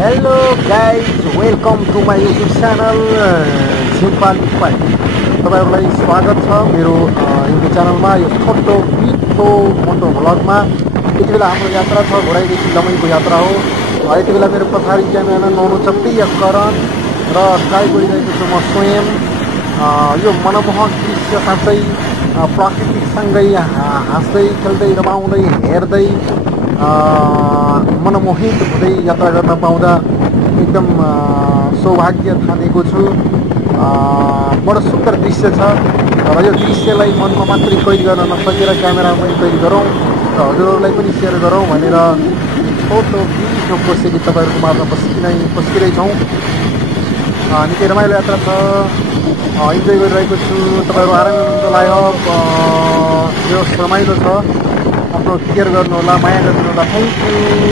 Hello guys, welcome to my YouTube channel Simpali Pai। तपाईहरुलाई स्वागत छ मेरो YouTube च्यानलमा। यो छोटो मिठो मोटो भ्लगमा यति बेला हाम्रो यात्रा छ घोडाईदेखि दमैको यात्रा हो। यति बेला मेरो पछाडी क्यामेरामा नौनु चप्पी करण र ड्राइभ गरिरहेको छु म स्वयं। यो मनमोहक दृश्य साँच्चै प्राकृतिकसँगै हाँस्दै खेल्दै रमाउँदै हेर्दै मनमोहित हुँदै यात्रा गर्न पाउँदा एकदम सौभाग्य ठानेको छु। बडो सुन्दर दृश्य छ र यो दृश्यलाई मनमा मात्रै कैद गर्न नसकेर क्यामेरामा पनि कैद गरौँ र हजुरहरूलाई पनि सेयर गरौँ भनेर छोटो मिठो कोसेली तपाईँहरूको माझमा पस्किँदै छौँ। निकै रमाइलो यात्रा छ, इन्जोय गरिरहेको छु। तपाईँहरू आराम गर्नुहुन्छ यो रमाइलो छ। आफ्नो केयर गर्नुहोला, माया गर्नुहोला। Thank you.